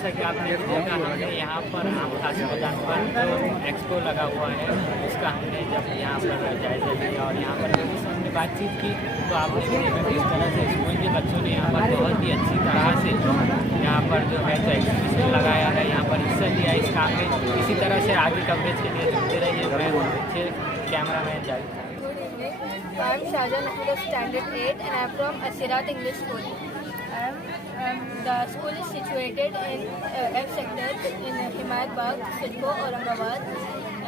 जैसा कि आपने देखा हमने यहाँ पर आम खास मैदान पर जो एक्सपो लगा हुआ है उसका हमने जब यहाँ पर जायज़ा लिया और यहाँ पर लोगों से हमने बातचीत की तो आपने देखा कि इस तरह से स्कूल के बच्चों ने यहाँ पर बहुत ही अच्छी तरह से यहाँ पर जो है जो एग्जीबिशन लगाया है, यहाँ पर हिस्सा लिया इस काम में। इसी तरह से आगे कवरेज के लिए जुड़ते रहिए। मैं अच्छे camera man Zahid. I am Shahjahan Akil of Standard 8 and I am from Asirat English School. The school is situated in F sector in Himayat Bagh, Sidco, Aurangabad,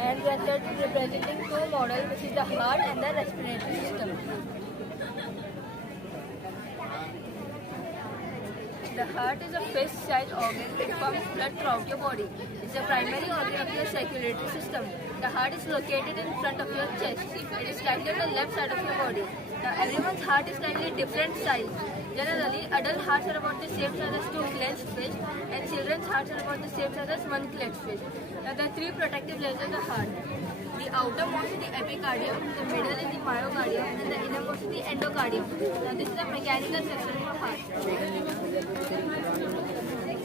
and we are representing two models, which is the heart and the respiratory system. The heart is a fish-sized organ which pumps blood throughout your body. It's the primary organ of your circulatory system. The heart is located in front of your chest. It is slightly on the left side of your body. Now, everyone's heart is slightly different size. Generally, adult hearts are about the same size as two clenched fish, and children's hearts are about the same size as one clenched fish. Now, there are three protective layers of the heart. The outermost is the epicardium, the middle is the myocardium, and the innermost is the endocardium. Now, this is the mechanical section of the heart.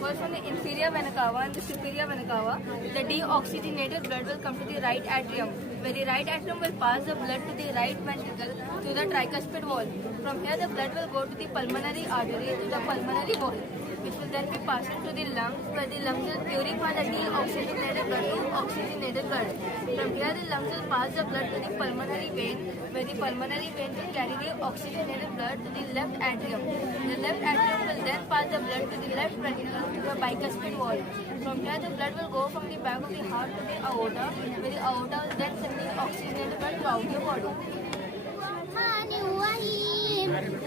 First, from the inferior vena cava and the superior vena cava, the deoxygenated blood will come to the right atrium, where the right atrium will pass the blood to the right ventricle through the tricuspid wall. From here, the blood will go to the pulmonary artery to the pulmonary wall, which will then be passed to the lungs, where the lungs will purify the deoxygenated blood to oxygenated blood. From here, the lungs will pass the blood to the pulmonary vein, where the pulmonary vein will carry the oxygenated blood to the left atrium. The left atrium will then pass the blood to the left ventricle to the bicuspid wall. From here, the blood will go from the back of the heart to the aorta, where the aorta will then send the oxygenated blood throughout your body.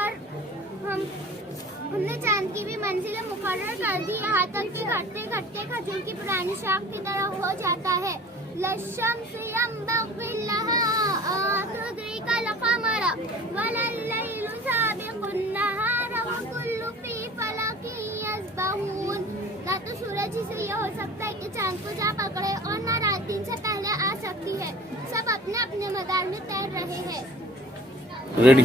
और हमने चांद की भी मंजिलें मुकर्रर कर दी, यहाँ तक कि घटते घटते खजूर की पुरानी शाख की तरह हो जाता है। लशम्स यंबग़ी लहा तुदरिक अल-क़मर वलल-लैलु साबिक़ुन नहार वकुल्लु फ़ी फ़लकिन यस्बहून। ना तो सूरज ही से यह हो सकता है कि चांद को जा पकड़े और ना रात दिन से पहले आ सकती है। सब अपने अपने मदार में तैर रहे हैं। Ready.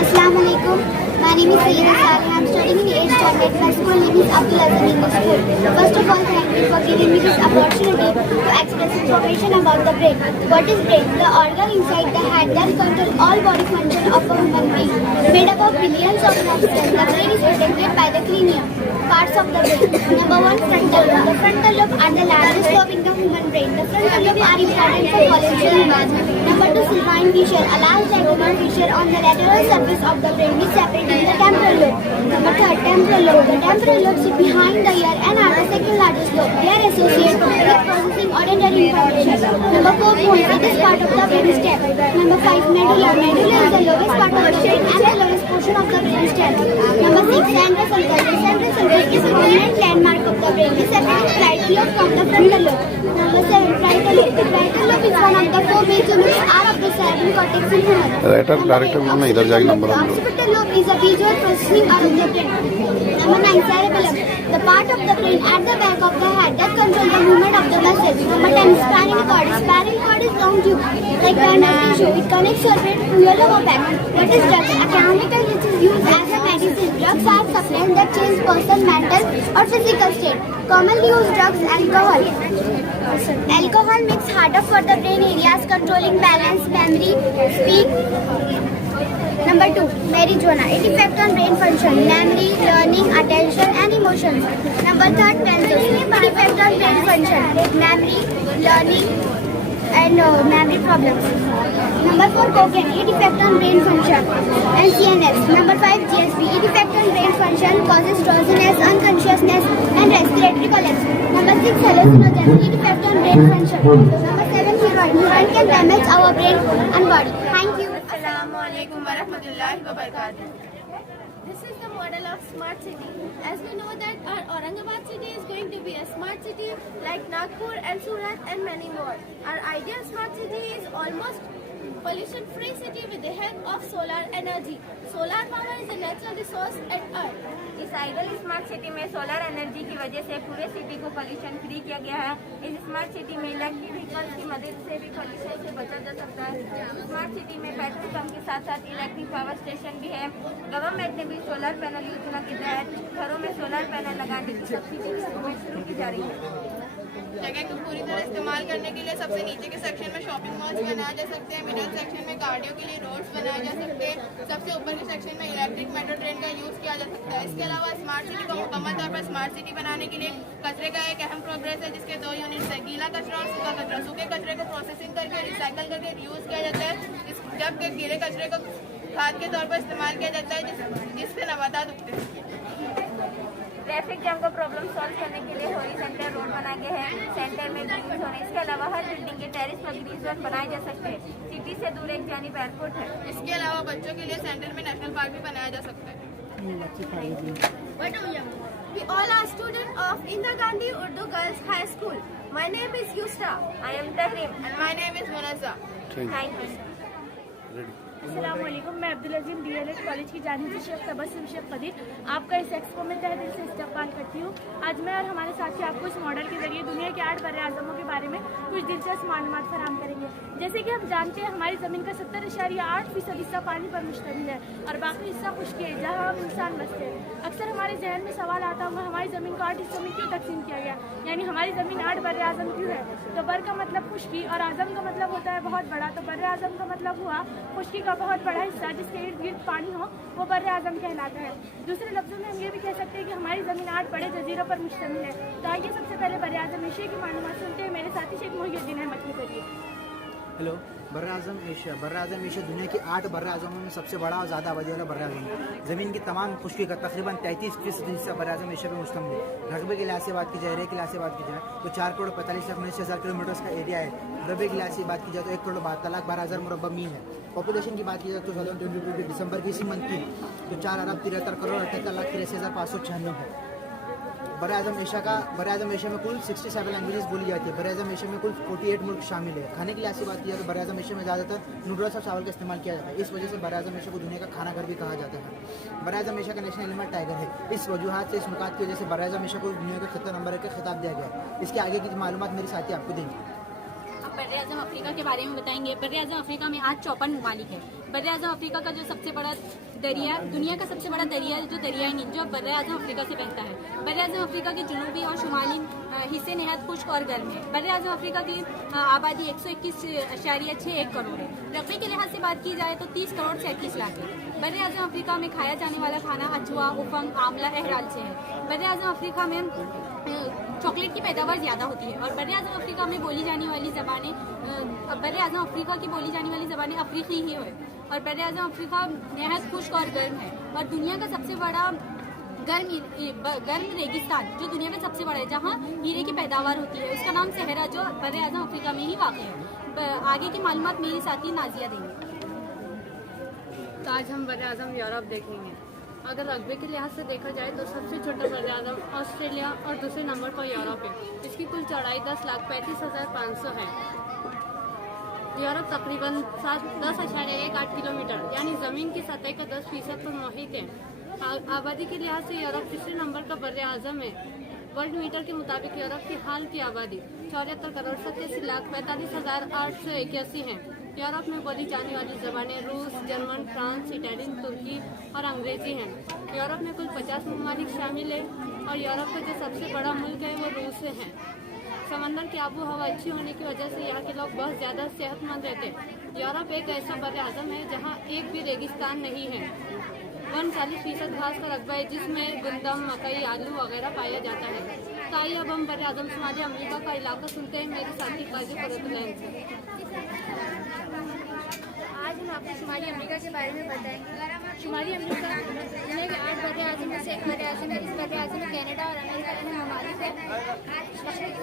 Assalamu alaikum. My name is Sayyida Salih. I am studying in 8th standard. My school name is Abdul Azim English School. First of all, thank you for giving me this opportunity to express information about the brain. What is brain? The organ inside the head that controls all body function of a human being. Made up of billions of nerve cells, the brain is protected by the cranium. Parts of the brain. Number 1, frontal lobe. The frontal lobe are the largest lobe in the human brain. The frontal lobe are important for volition and movement. Number 2, sylvine fissure. A large diagonal fissure on the lateral surface of the brain is separating the temporal lobe. Number 3, temporal lobe. The temporal lobe is behind the ear and are the second largest lobe. They are associated with processing auditory information. Number 4, bone. It is part of the brain stem. Number 5, medulla. Medulla is the lowest part of the brain and the lowest portion of the brain stem. Number 6, central sulcus. The central sulcus is a prominent landmark of the brain. It separates the parietal lobe from the frontal lobe. Number 7, parietal lobe. The parietal lobe is one of the 4 major lobes of the cerebral cortex in humans. Director बोलना इधर जाके number Occipital lobe is a visual processing arm of the brain. Number 9, cerebellum. The part of the brain at the back of the head that controls the movement of the muscles. Number 10, spinal cord. Spinal cord is long tube like bundle tissue. It connects your brain to your lower back. What is drugs? A chemical which is used as a medicine. Drugs are substances that change person's mental or physical state. Commonly used drugs, alcohol. Alcohol makes harder for the brain areas controlling balance, memory, speech. Number 2, marijuana. It affects on brain function, memory, learning, attention and emotions. Number 3, pencil. It affects on brain function, memory, learning and memory problems. Number 4, cocaine. It affects on brain function and CNS. Number 5, GSP. It affects on brain function, causes drowsiness, unconsciousness and respiratory collapse. Number 6, hallucinogen. It affects on brain function. Number 7, heroin. Heroin can damage our brain and body. Thank you. Assalamualaikum warahmatullahi wabarakatuh. This is the model of smart city. As we know that our Aurangabad city is going to be a smart city like Nagpur and Surat and many more. Our ideal smart city is almost pollution-free city with the help of solar energy. Solar power is a natural resource at Earth. इस idol smart city में solar energy की वजह से पूरे city को pollution free किया गया है। इस स्मार्ट सिटी में इलेक्ट्रिक व्हीकल्स की मदद से भी पोल्यूशन से बचा जा सकता है। स्मार्ट सिटी में पेट्रोल पंप के साथ साथ इलेक्ट्रिक पावर स्टेशन भी है। गवर्नमेंट ने भी सोलर पैनल योजना के तहत घरों में सोलर पैनल लगाने की सब्सिडी शुरू की जा रही है। जगह को पूरी तरह इस्तेमाल करने के लिए सबसे नीचे के सेक्शन में शॉपिंग मॉल्स बनाए जा सकते हैं, मिडिल सेक्शन में गाड़ियों के लिए रोड्स बनाए जा सकते हैं, सबसे ऊपर के सेक्शन में इलेक्ट्रिक मेट्रो ट्रेन का यूज किया जा सकता है। इसके अलावा स्मार्ट सिटी को मुकम्मल तौर पर स्मार्ट सिटी बनाने के लिए कचरे का एक अहम प्रोग्रेस है, जिसके 2 यूनिट्स है, गीला कचरा और सूखा कचरा। सूखे कचरे को प्रोसेसिंग करके रिसाइकल करके यूज किया जाता है, जबकि गीले कचरे को खाद के तौर पर इस्तेमाल किया जाता है, जिससे नबातात उगते हैं। ट्रैफिक जाम को प्रॉब्लम सॉल्व करने के लिए हॉरिजॉन्टल रोड बनाए गए हैं। सेंटर में ग्रीन जोन है। इसके अलावा हर बिल्डिंग के टेरेस पर ग्रीन जोन बनाए जा सकते हैं। सिटी से दूर एक जानिब एयरपोर्ट है। इसके अलावा बच्चों के लिए सेंटर में नेशनल पार्क भी बनाया जा सकता है। We all are students of Indira Gandhi Urdu Girls High School. My name is Yusra. I am Tahrim. And my name is Munazza. Thank you. Ready. अस्सलामुअलैकुम, मैं अब्दुल अजीम DLED कॉलेज की जानिब से शेख तबस्सुम शेख कदीर आपका इस एक्सपो में तहे दिल से इस्तकबाल करती हूँ। आज मैं और हमारे साथी आपको इस मॉडल के जरिए दुनिया के 8 बर्र-ए-आज़मों के बारे में कुछ दिलचस्प मालूमात फराहम करेंगे। जैसे कि हम जानते हैं, हमारी ज़मीन का 70.8% हिस्सा पानी पर मुश्तमिल है और बाकी हिस्सा खुश्की है, जहाँ हम इंसान बसते हैं। अक्सर हमारे जहन में सवाल आता होगा, हमारी ज़मीन को 8 हिस्सों में क्यों तकसीम किया गया, यानी हमारी ज़मीन 8 बर्र-ए-आज़म क्यों है। तो बर का मतलब खुश्की और आज़म का मतलब होता है बहुत बड़ा, तो बर्र-ए-आज़म का मतलब हुआ खुश्की का बहुत बड़ा हिस्सा जिसके इर्द गिर्द पानी हो, वो बर्र-ए-आज़म कहलाता है। दूसरे लफ्ज़ों में हम ये भी कह सकते हैं कि हमारी ज़मीन 8 बड़े जजीरों पर मुश्तमिल है। तो आइए सबसे पहले बर्र-ए-आज़म एशिया की मालूमात सुनते हैं मेरे साथी शेख मोहिउद्दीन अहमद के जरिए। हेलो, बर्र-ए-आज़म एशिया दुनिया के 8 बर्र-ए-आज़मों में सबसे बड़ा और ज़्यादा आबादी वाला बर्र-ए-आज़म है। ज़मीन की तमाम खुश्की का तकरीबन 33% हिस्सा बर्र-ए-आज़म एशिया पर मुश्तमिल है। रकबे के लिहाज से बात की जाए, एरिया के लिहाज से बात की जाए तो 4,45,19,000 किलोमीटर का एरिया है। रकबे के लिहाज से बात की जाए तो 1,72,12,000 मुरब्बा मील है। पॉपुलेशन की बात की जाए तो 2022 दिसंबर की इसी मंथ की तो 4,73,78,83,596 है। बर्र-ए-आज़म एशिया में कुल 67 लैंग्वेजेस बोली जाती है। बर्र-ए-आज़म एशिया में कुल 48 मुल्क शामिल है। खाने की लिहाज से बात की जाए तो बर्र-ए-आज़म एशिया में ज़्यादातर नूडल्स और चावल का इस्तेमाल किया जाता है। इस वजह से बर्र-ए-आज़म एशिया को दुनिया का खाना घर भी कहा जाता है। बर्र-ए-आज़म एशिया का नेशनल एनिमल टाइगर है। इस वजूहात से, इस मुकात की वजह से बर्र-ए-आज़म एशिया को दुनिया का खिता नंबर 1 का खिताब दिया गया है। इसके आगे की मालूमात मेरे साथी आपको देंगे। अब बर्र-ए-आज़म अफ्रीका के बारे में बताएंगे। बर्र-ए-आज़म अफ्रीका में आज 54 ममालिक है। बर्र-ए-आज़म अफ्रीका का जो सबसे बड़ा दरिया, दुनिया का सबसे बड़ा दरिया जो दरियाई नील जो बर्र-ए-आज़म अफ्रीका से बहता है। बर्र-ए-आज़म अफ्रीका के जनूबी और शुमाली हिस्से नहायत खुश्क और गर्म है। बर्र-ए-आज़म अफ्रीका की आबादी 121.61 करोड़ है। रकबे के लिहाज से बात की जाए तो 30 करोड़ 37 लाख है। बर्र-ए-आज़म अफ्रीका में खाया जाने वाला खाना अजवा, उफंग, आंवला, अहराल से है। बर्र-ए-आज़म अफ्रीका में चॉकलेट की पैदावार ज़्यादा होती है और बर्र-ए-आज़म अफ्रीका में बोली जाने वाली ज़बानें बर्र-ए-आज़म अफ्रीका की बोली जाने वाली ज़बानें अफ्रीकी ही है। और बर्र-ए-आज़म अफ्रीका नहायत खुश्क और गर्म है और दुनिया का सबसे बड़ा गर्म रेगिस्तान जो दुनिया में सबसे बड़ा है, जहाँ हीरे की पैदावार होती है, उसका नाम सहरा जो बर्र-ए-आज़म अफ्रीका में ही वाक़ है। आगे की मालूमात मेरी साथी नाजिया देंगे। तो आज हम बर्र-ए-आज़म यूरोप देखेंगे। अगर रकबे के लिहाज से देखा जाए तो सबसे छोटा बर्र-ए-आज़म ऑस्ट्रेलिया और दूसरे नंबर पर यूरोप है। इसकी कुल चौड़ाई 10,35,500 है। यूरोप तकरीबन 10.18 किलोमीटर यानी ज़मीन की सतह का 10% पर मुहित है। आबादी के लिहाज से यूरोप तीसरे नंबर का बर्र-ए-आज़म है। वर्ल्ड मीटर के मुताबिक यूरोप की हाल की आबादी 74 करोड़ 87,45,881 है। यूरोप में बोली जाने वाली ज़बानें रूस, जर्मन, फ्रांस, इटालियन, तुर्की और अंग्रेजी हैं। यूरोप में कुल 50 ममालिक शामिल है और यूरोप का जो सबसे बड़ा मुल्क है वो रूस है। समंदर की आबो हवा अच्छी होने की वजह से यहाँ के लोग बहुत ज़्यादा सेहतमंद रहते हैं। यूरोप एक ऐसा बर्र-ए-आज़म है जहाँ एक भी रेगिस्तान नहीं है। 39% घास का रकबा है जिसमें गंदम, मकई, आलू वगैरह पाया जाता है। तो आइए अब हम बर्र-ए-आज़म शुमाली अमेरिका का इलाका सुनते हैं मेरे साथी काजी फरतुलैन से। आज हम आपको शुमाली अमेरिका के बारे में बताएंगे। शुमारी अमेरिका दुनिया के 8 बर्र-ए-आज़म में से एक बर्र-ए-आज़म है। इस बर्र-ए-आज़म में कनाडा और अमेरिका के ममालिक है।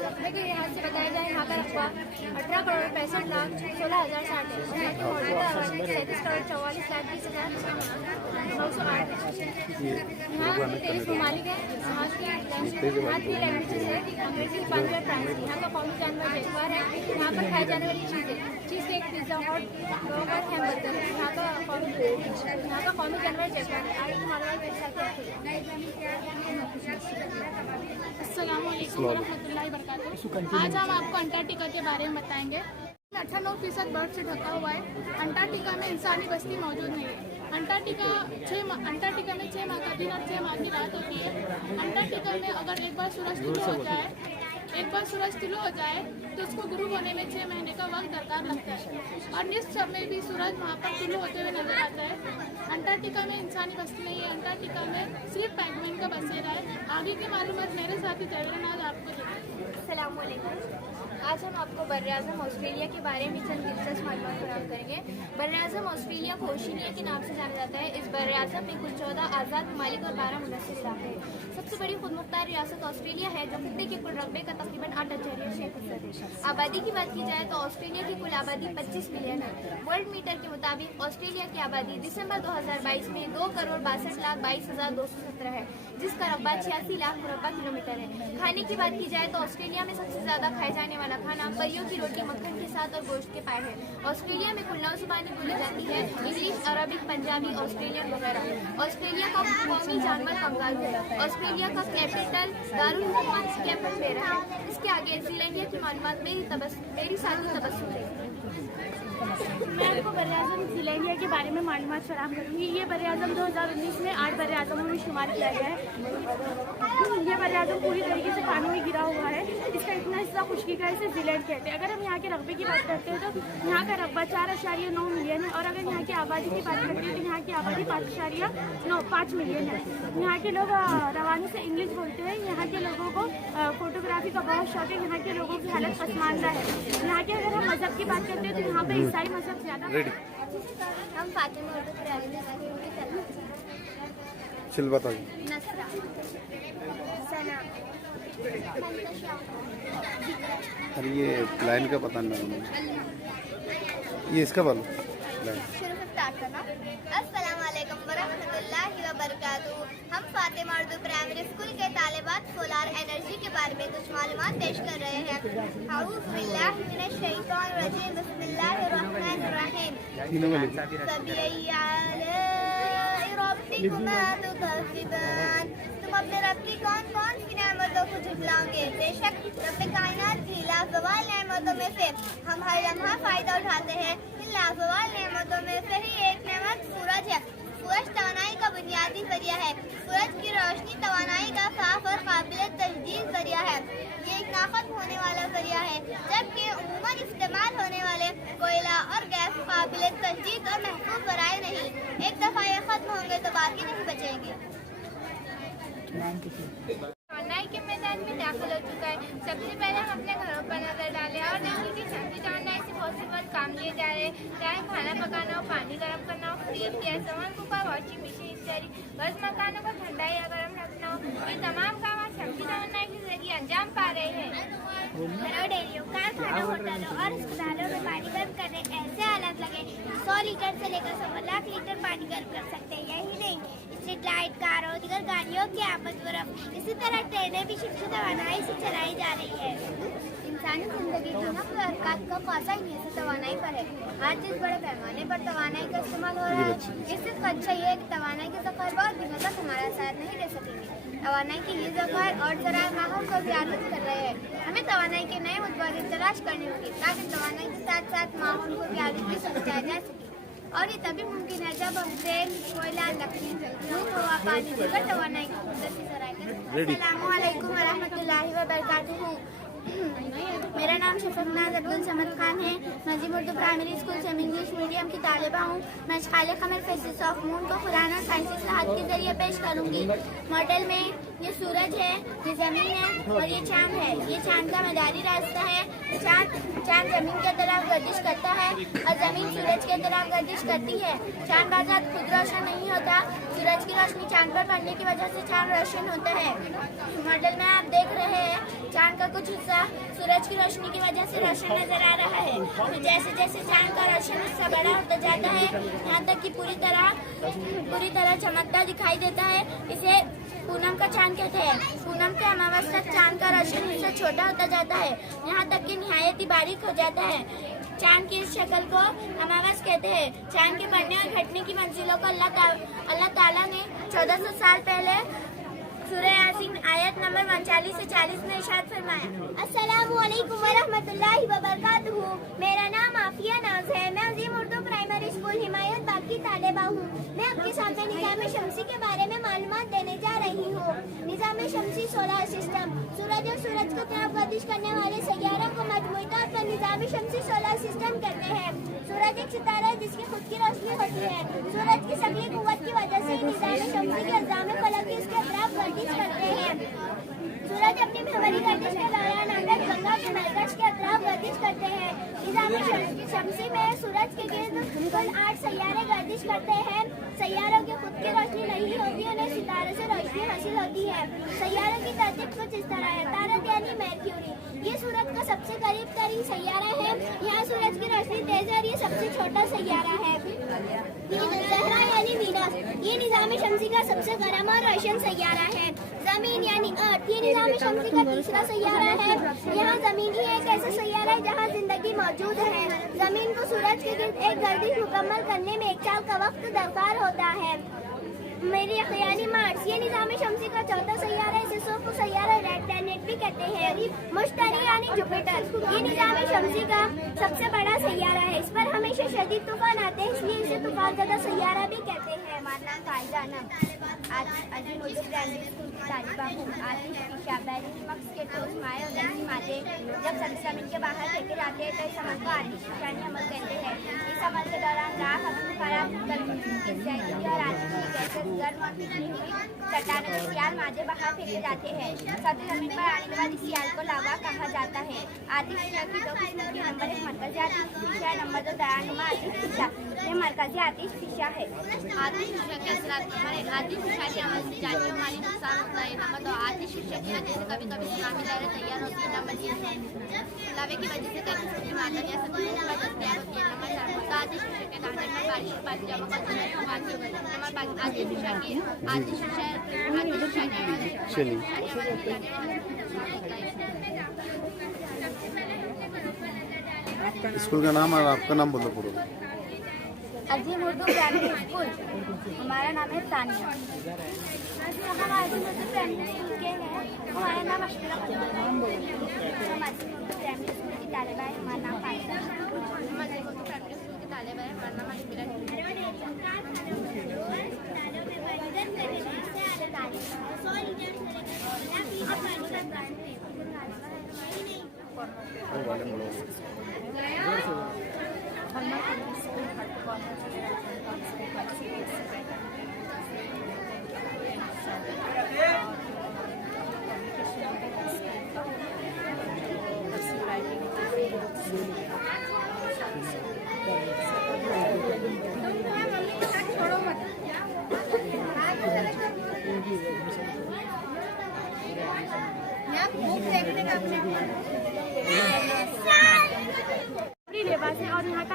रकबे के लिहाज से बताया जाए यहाँ का रकबा 18,65,16,060 है। यहाँ की मौजूदा आबादी 37,44,20,908 है। यहाँ 23 ममालिक है। यहाँ की लैंग्वेजेस है अंग्रेजी, हिंदी और फ्रांसी। यहाँ का कौमी जानवर जगुआर है। यहाँ पर खाई जाने वाली चीज़ें cheese cake, pizza, hot dog और हैमबर्गर है। यहाँ का कौमी जानवर जगुआर है। आगे की मालूमात मेरे साथ रखिए। अस्सलाम वालेकुम वरहमतुल्लाहि वबरकातुहू। आज हम आपको अंटार्कटिका के बारे में बताएंगे। 98% बर्फ से ढका हुआ है। अंटार्कटिका में इंसानी बस्ती मौजूद नहीं है। अंटार्कटिका में 6 माह का दिन और 6 माह की रात होती है। अंटार्कटिका में अगर एक बार सूरज तुलू हो जाए तो उसको गुरूब होने में 6 महीने का वक्त दरकार लगता है और निस्फ में भी सूरज वहाँ पर तुलू होते हुए नजर आता है। अंटार्कटिका में इंसानी बस्ती नहीं है। अंटार्कटिका में सिर्फ पेंगुइन का बसेरा है। आगे की मालूमात मेरे साथी जयवरनाथ आपको देंगे। अस्सलाम वालेकुम। आज हम आपको बर्र-ए-आज़म ऑस्ट्रेलिया के बारे में चंद दिलचस्प मालूमात फराहम करेंगे। बर्र-ए-आज़म ऑस्ट्रेलिया को ओशिनिया के नाम से जाना जाता है। इस बर्र-ए-आज़म में कुल 14 आज़ाद ममालिक और 12 मुनस्सिर इलाके हैं। सबसे बड़ी खुदमुख्तार रियासत ऑस्ट्रेलिया है जो खित्ते के कुल रकबे का तकरीबन 8.6% है। आबादी की बात की जाए तो ऑस्ट्रेलिया की कुल आबादी 25 मिलियन है। वर्ल्ड मीटर के मुताबिक ऑस्ट्रेलिया की आबादी दिसंबर 2022 में 2,62,22,217 है, जिसका रकबा 86 लाख मुरब्बा किलोमीटर है। खाने की बात की जाए तो ऑस्ट्रेलिया में सबसे ज्यादा खाए जाने वाला खाना परियों की रोटी मक्खन के साथ और गोश्त के पाए है। ऑस्ट्रेलिया में कुल 9 जुबानें बोली जाती है, इंग्लिश, अरबिक, पंजाबी, ऑस्ट्रेलियन वगैरह। ऑस्ट्रेलिया का कौमी जानवर कंगारू है। ऑस्ट्रेलिया का कैपिटल दारुल हुकूमत कैनबेरा है। इसके आगे न्यूजीलैंड की मालूमात मेरी साथी तबस्सुम है। मैं आपको बर्र-ए-आज़म न्यूजीलैंड के बारे में मालूमात फराहम करूँगी। ये बर्र-ए-आज़म 2019 में 8 बर्र-ए-आज़मों में शुमार किया गया है। ये बर्र-ए-आज़म पूरी तरीके से पानी में गिरा हुआ है। इसका इतना हिस्सा खुशकी का है, इसे ज़ीलैंड कहते हैं। अगर हम यहाँ के रकबे की बात करते हैं तो यहाँ का रकबा 4.9 मिलियन है और अगर यहाँ की आबादी की बात करते हैं तो यहाँ की आबादी 5 मिलियन है। यहाँ के लोग रवानी से इंग्लिश बोलते हैं। यहाँ के लोगों को फोटोग्राफी का बहुत शौक है। यहाँ के लोगों की हालत पसमानदा है। यहाँ के अगर हम मजहब की बात करते हैं तो यहाँ पे ईसाई मजहब ज़्यादा। हम फातिमा उर्दू प्राइमरी स्कूल की चल बताइए। नसरा, सना, अरे ये प्लान का पता नहीं, ये इसका बोलो प्लान। शुरू से स्टार्ट करना। अस्सलाम वालेकुम वरहमतुल्लाहि वबरकातुहू। हम फातिमा उर्दू प्राइमरी स्कूल के तालिबात सोलार एनर्जी के बारे में कुछ मालूमात पेश कर रहे हैं। अऊज़ु बिल्लाहि मिनश शैतानिर रजीम, बिस्मिल्लाहिर रहमानिर रहीम। तुम अपने रब की कौन कौन सी नेमतों को झुठलाओगे? बेशक रब कायनात की लाजवाल नेमतों में से हम हर लम्हा फायदा उठाते हैं। इन लाजवाल नेमतों में से ही एक नेमत सूरज है। सूरज तवानाई का बुनियादी जरिया है। सूरज की रोशनी तवानाई का साफ और काबिल तजदीद जरिया है। ये एक नाखत्म होने वाला जरिया है, जबकि उम्मन इस्तेमाल होने वाले कोयला और गैस काबिल तजदीद और महफूज जराए नहीं। एक दफा ये खत्म होंगे तो बाकी नहीं बचेंगे। तवानाई के मैदान में दाखिल हो चुका है। सबसे पहले हम अपने घरों पर नजर डालें और देखें कि शमसी तवानाई से पॉसिबल काम लिए जा रहे हैं, चाहे खाना पकाना हो, पानी गर्म करना हो, fridge, gas oven, cooker, washing machine इत्यादि। बस मकानों को ठंडा या गर्म रखना हो, ये तमाम काम आज शमसी तवानाई के जरिए अंजाम पा रहे हैं। डेयरियों, कारखानों, होटलों और अस्पतालों में पानी गर्म करने ऐसे हालात लगे 100 लीटर से लेकर 100 लाख लीटर पानी गर्म कर सकते हैं। यही नहीं, स्ट्रीट लाइट, कारों, दीगर गाड़ियों की आमद बरफ, इसी तरह ट्रेनें भी शमसी तवानाई से चलाई जा रही है। इंसानी जिंदगी की नकल हरकत का ख्वाजा ही ऐसी तवानाई पर है। हर चीज बड़े पैमाने पर तवानाई का इस्तेमाल हो रहा है। इससे खदशा ये है कि तवानाई के ज़ख़ायर बहुत दिनों तक हमारा साथ नहीं दे सकेंगे। तवानाई के ये ज़ख़ायर और ज़राए माहौल को ज़ियादत कर रहे हैं। हमें तवानाई के नए मुतबादिल तलाश करने होंगे ताकि तवानाई के साथ साथ माहौल को भी आलूदगी से बचाया जा सके। और ये तभी मुमकिन है जब हम तेल, कोयला, लकड़ी, धूप, हवा, पानी, दीगर तवानाई की कुदरती ज़राए करें। अस्सलामु अलैकुम वरहमतुल्लाहि वबरकातुहू। मेरा नाम शफकनाज अब्दुल समद खान है। नजीम उर्दू प्राइमरी स्कूल से इंग्लिश मीडियम की तालिबा हूँ। मैं खालिक कमर फेसिस ऑफ मून को कुरान और साइंस इस्लाहात के जरिए पेश करूँगी। मॉडल में ये सूरज है, ये जमीन है और ये चांद है। ये चांद का मदारी रास्ता है। चांद जमीन की तरफ गर्दिश करता है और जमीन सूरज की तरफ गर्दिश करती है। चांद आजाद खुद रोशन नहीं होता, सूरज की रोशनी चांद पर पड़ने की वजह से चांद रोशन होता है। मॉडल में आप देख रहे हैं चांद का कुछ हिस्सा सूरज की रोशनी की वजह से रोशन नजर आ रहा है। तो जैसे जैसे चांद का रोशन हिस्सा बड़ा होता जाता है, यहाँ तक कि पूरी तरह चमकता दिखाई देता है, इसे पूनम का चांद कहते हैं। पूनम के अमावस तक चांद का रोशन हिस्सा छोटा होता जाता है, यहाँ तक कि निहायत ही बारीक हो जाता है। चांद की इस शक्ल को अमावस कहते हैं। चांद के बढ़ने और घटने की मंजिलों को अल्लाह ताला ने 1400 साल पहले सूरह यासीन आयत नंबर 39 से 40 में इरशाद फरमाया। अस्सलामु अलैकुम वरहमतुल्लाहि वबरकातुहू। मेरा नाम आफिया नाज है। मैं अजीम उर्दू प्राइमरी स्कूल हिमायत बाग की तालिबा हूँ। मैं आपके सामने निज़ाम शमसी के बारे में मालूमात देने जा रही हूँ। निज़ाम शमसी सोलर सिस्टम सूरज और सूरज को तरफ गर्दिश करने वाले सैयारों को मजमूई तौर पर निज़ाम शमसी सोलर सिस्टम कहते हैं। सूरज एक सितारा है जिसकी खुद की रोशनी होती है। सूरज की सक्रिय कुव्वत की वजह से निज़ाम शमसी के अज़ाम फलक इसके अतराफ गर्दिश करते हैं। सूरज अपनी महवरी गर्दिश के दौरान अमृत गंगा के मरकज के अतराफ गर्दिश करते हैं। निज़ाम शमसी में सूरज के गिर्द कुल 8 सैयारे गर्दिश करते हैं। सैयारों की खुद की रोशनी नहीं होती, उन्हें सितारे से रोशनी हासिल होती है। सैयारों की तरतीब कुछ इस तरह है। तारत यानी मर्क्यूरी, ये सूरज का सबसे करीब तरीन सैयारा है। यहाँ सूरज की रोशनी तेज है और ये सबसे छोटा सैयारा है। ज़हरा यानी वीनस, ये निज़ाम शमसी का सबसे गर्म और रोशन सैयारा है। जमीन यानी अर्थ, ये निज़ाम शमसी का तीसरा सैयारा है। यहाँ जमीन ही एक ऐसा सैयारा है जहाँ जिंदगी मौजूद है। जमीन को सूरज के गिर्द एक गर्दिश मुकम्मल करने में 1 साल का वक्त दरकार होता है। मेरी यानी मार्स, ये निज़ाम शमसी का चौथा सैयारा है। इसे सोफो सैयारा रेड प्लैनेट भी कहते हैं। मुश्तरी यानी जुपिटर, ये निज़ाम शमसी का सबसे बड़ा सैयारा है। इस पर हमेशा शदीद तूफान आते हैं, इसलिए इसे तूफान ज़दा सैयारा भी कहते हैं। हमारा नाम फायदा नाम अजीम उर्दू प्राइमरी स्कूल की तालिबा हूँ। आतिश शीशा बैरिमक्स के ठोस माए और लंसी मादे जब सब्ज़ी ज़मीन के बाहर फेंके जाते हैं तो इस अमल को आतिश शीशानी अमल कहते हैं। इस अमल के दौरान राख अपनी खराब और आतिश कैसे गर्म और बिजली हुई चट्टानों में सियाल मादे बाहर फेंके जाते हैं। सब्ज़ी ज़मीन पर आने के बाद इस सियाल को लावा कहा जाता है। आतिश शीशा की 2 किस्म के नंबर 1 मरकज़ी आतिश शीशा है, नंबर 2 दयानुमा आतिश शीशा। ये मरकज़ी आतिश शीशा है। आतिश शीशा के असरात हमारे आतिश शीशा के अमल से जाने में माली नुकसान होता है। नंबर 2 आतिश शीशा की वजह से कभी कभी सुनामी लहरें तैयार होती है। नंबर 3 लावे की वजह से कई किस्म की मादन या सब्जियों दस्तयाब होती है। नंबर 4 आतिश शीशा के दाने में बारिश के बाद जमा करते हैं। नंबर 5 आतिश शीशा की स्कूल का नाम और आपका नाम बोलो पूरा। अजीम उर्दू प्राइमरी स्कूल, हमारा नाम है तानिया। हम अजीम उर्दू प्राइमरी स्कूल के हैं। हमारा नाम अशमीरा खलील है। हम अजीम उर्दू प्राइमरी स्कूल की तालिबा है। हमारा नाम फायदा। हम अजीम उर्दू प्राइमरी स्कूल की तालिबा है। हमारा नाम अशमीरा लिबास है और यहाँ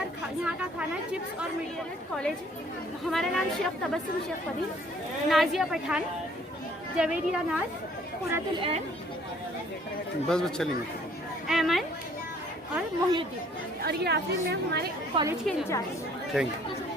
का खाना चिप्स और मीडियट कॉलेज। हमारा नाम शेख तबस्सुम शेख कदीर, नाजिया पठान, जवेरिया नाज, कुरतुल ऐन, बस चलेंगे, ऐमन और मोहिउद्दीन। और ये आखिर में हमारे कॉलेज के इंचार्ज। Thank you.